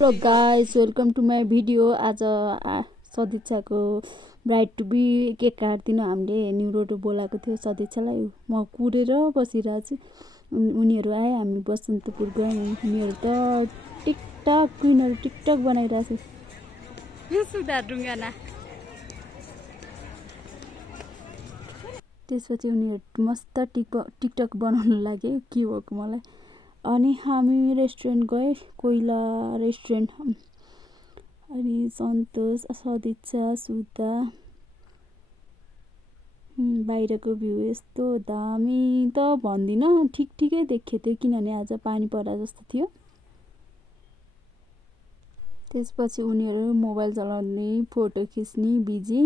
Hello guys, welcome to my video. आज सदिच्छाको bride to be cake काट्दिन हामीले न्युरोड बोलाएको थियो सदिच्छालाई। म कुरेर बसिरहेको छु। उनीहरू आए, हामी बसन्तपुर गयौँ। उनीहरू त टिकटक क्विनहरू टिकटक बनाइरहेको छ। सुधार ढुङ्गाना। त्यसपछि उनीहरू मस्त टिकटक बनाउनु लाग्यो। के भएको मलाई। अनि हामी रेस्टुरेन्ट गए, कोइला रेस्टुरेन्ट। अनि सन्तोष, सदिच्छा, सुधा। बाहिरको भ्यू यस्तो दामी त भन्दिनँ, ठिकै देख्यो थियो किनभने आज पानी परा जस्तो थियो। त्यसपछि उनीहरू मोबाइल चलाउने, फोटो खिच्ने बिजी।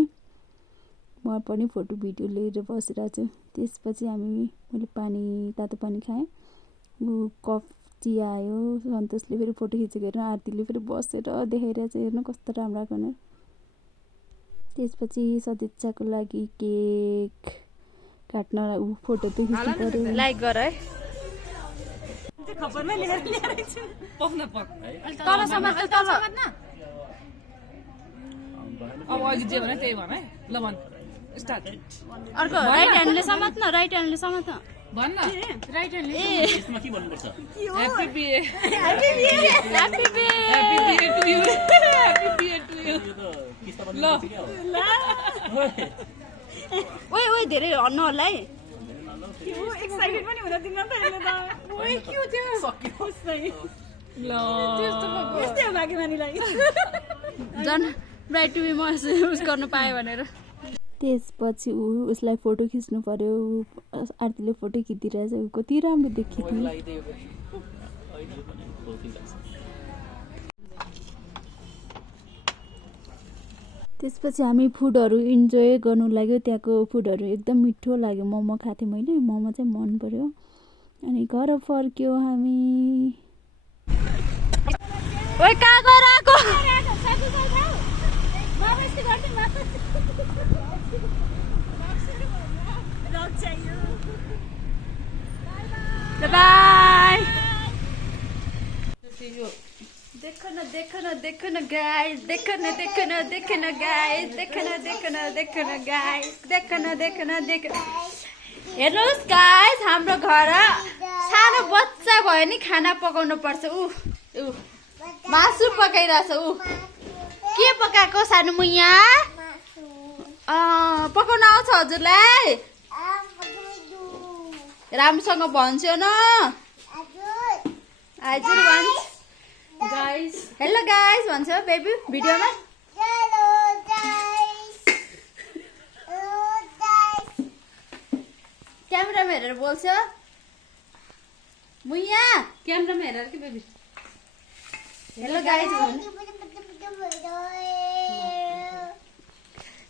म पनि फोटो भिडियो लिएर बसिरहेको छु। त्यसपछि मैले तातो पानी खाएँ। कफ चिया आयो। सन्तोषले फेरि फोटो खिचेको हेर्नु, आरतीले फेरि बसेर देखाइरहेको छ, हेर्नु कस्तो राम्रो आएको भनेर। त्यसपछि सदिच्छाको लागि केक काट्न फोटो त खिच्नु पर्यो। लाइक गर है। अर्को राइट ह्यान्डले समात्न, राइट ह्यान्डले समात्न भन्न। राइट ह्यान्डले यसमा के भन्नुपर्छ? Happy BA, happy BA, happy BA, happy BA to you, happy BA to you. ल ओइ ओइ धेरै हन्नु होला है। यो एक्साइटेड पनि हुन दिन्न त यसले त। ओइ के हो त्यो? सक्यो सही। ल त्यस्तो भएको यस्तै हो भाग्यमानीलाई। जन ब्राइड टु बी म उस गर्न पाएँ भनेर। त्यसपछि उसलाई फोटो खिच्नु पर्यो। आरतीले फोटो खिचिरहेछ। कति राम्रो देखियो। त्यसपछि हामी फुडहरू इन्जोय गर्नु लाग्यो। त्यहाँको फुडहरू एकदम मिठो लाग्यो। मोमो खाएको थिएँ मैले, मोमो चाहिँ मन पर्यो। अनि घर फर्क्यो हामी। ओइ कहाँ गएर आएको? बाय। देखो न देखो न देखो न गाइस, देखो न देखो न देखो न गाइस, देखो न देखो न देखो न गाइस, देखो न देखो न देखो। हेर्नुहोस् गाइस, हाम्रो घर सानो बच्चा भयो नि खाना पकाउनु पर्छ। मासु पकाइरहेछ। के पकाएको सानो मुइया? पकाउन आउँछ हजुरलाई? राम्रोसँग भन्छौ न? हजुर भन्छ। गाइस हेलो गाइस भन्छ बेबी भिडियोमा। Hello guys, hello guys. क्यामेरामा हेरेर बोल्छ मुइया। क्यामेरामा हेरेर के बेबी हेलो गाइस भन्छ।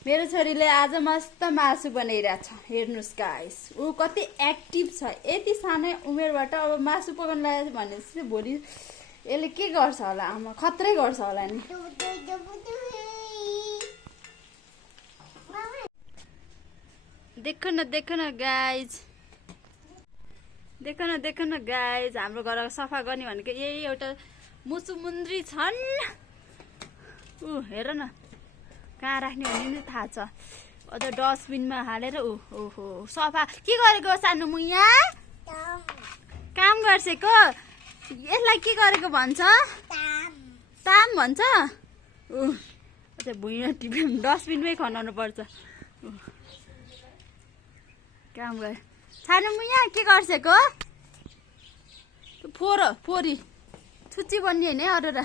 मेरो छोरीले आज मस्त मासु बनाइरहेछ। हेर्नुहोस् गाइस, ऊ कति एक्टिभ छ। यति सानै उमेरबाट अब मासु पकाउन लाग्यो भनेपछि भोलि यसले के गर्छ होला? आमा खत्रै गर्छ होला नि। देखो न देखो न गाइज, देखो न देखो न गाइज। हाम्रो घर सफा गर्ने भनेको यही एउटा मुसुमुन्द्री छन्। हेर न कहाँ राख्ने भन्ने नि थाहा छ। अझ डस्टबिनमा हालेर ओहो सफा के गरेको सानो मुइया? काम गर्छेको। यसलाई के गरेको भन्छ? ताम भन्छ। भुइँमा टिप्यो डस्टबिनमै खनाउनु पर्छ। काम गरे सानो मुइया के गर्छेको? फोरी छुच्ची बन्ने होइन अरू र।